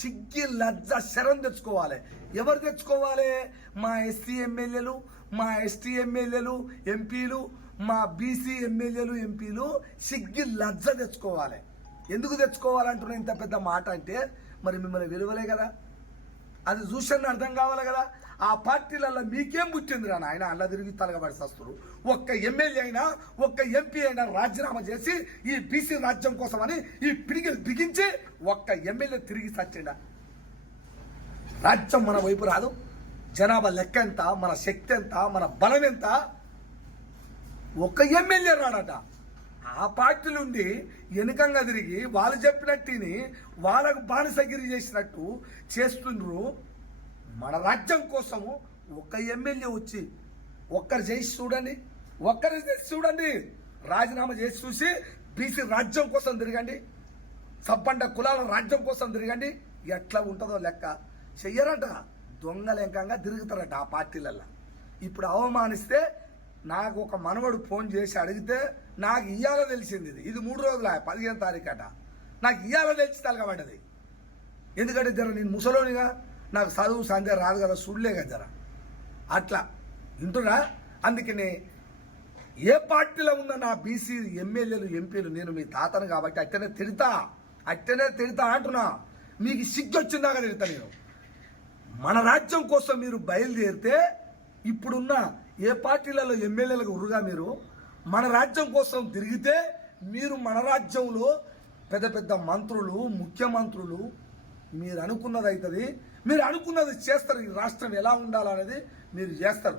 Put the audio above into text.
సిగ్గి లజ్జ శరం తెచ్చుకోవాలి. ఎవరు తెచ్చుకోవాలి? మా ఎస్సీ ఎమ్మెల్యేలు, మా ఎస్టీ ఎమ్మెల్యేలు, ఎంపీలు, మా బీసీ ఎమ్మెల్యేలు, ఎంపీలు సిగ్గి లజ్జ తెచ్చుకోవాలి. ఎందుకు తెచ్చుకోవాలంటున్నా ఇంత పెద్ద మాట అంటే, మరి మిమ్మల్ని విలువలే కదా, అది చూసని అర్థం కావాలి కదా. ఆ పార్టీలలో మీకేం పుట్టిందిరా నాయన, అలా తిరిగి తలగబడి వస్తారు. ఒక్క ఎమ్మెల్యే అయినా, ఒక్క ఎంపీ అయినా రాజీనామా చేసి ఈ బీసీ రాజ్యం కోసం అని ఈ పిడికిలు బిగించి ఒక్క ఎమ్మెల్యే తిరిగి సచ్చిండా? రాజ్యం మన వైపు రాదు. జనాభా లెక్క ఎంత, మన శక్తి ఎంత, మన బలం ఎంత, ఒక్క ఎమ్మెల్యే రాడట. ఆ పార్టీ నుండి వెనుకంగా తిరిగి వాళ్ళు చెప్పినట్టుని వాళ్ళకు బానిసగిరి చేసినట్టు చేస్తుండ్రు. మన రాజ్యం కోసము ఒక ఎమ్మెల్యే వచ్చి ఒక్కరు చేసి చూడండి, ఒక్కరు చేసి చూడండి, రాజీనామా చేసి చూసి బీసీ రాజ్యం కోసం తిరగండి, సబ్బండ కులాల రాజ్యం కోసం తిరగండి, ఎట్లా ఉంటుందో లెక్క. చెయ్యరట, దొంగలెంకంగా తిరుగుతారట ఆ పార్టీలల్లో. ఇప్పుడు అవమానిస్తే నాకు ఒక మనవడు ఫోన్ చేసి అడిగితే నాకు ఇయ్యాల తెలిసింది. ఇది 3 రోజుల 15వ తారీఖు అట. నాకు ఇయ్యాల తెలిసి తలగబడ్డది. ఎందుకంటే జర నేను ముసలోనిగా, నాకు చదువు సంధ్య రాదు కదా, చూడలే కదా జర అట్లా వింటున్నా. అందుకనే ఏ పార్టీలో ఉన్న నా బీసీ ఎమ్మెల్యేలు, ఎంపీలు, నేను మీ తాతను కాబట్టి అట్టనే తిడతా అంటున్నా. మీకు సిగ్గు వచ్చిందాకా తిడతా నేను. మన రాజ్యం కోసం మీరు బయలుదేరితే ఇప్పుడున్న ఏ పార్టీలలో ఎమ్మెల్యేలకు ఉరుగా మీరు మన రాజ్యం కోసం తిరిగితే మీరు మన రాజ్యంలో పెద్ద పెద్ద మంత్రులు, ముఖ్యమంత్రులు, మీరు అనుకున్నది అవుతుంది, మీరు అనుకున్నది చేస్తారు. ఈ రాష్ట్రం ఎలా ఉండాలనేది మీరు చేస్తారు.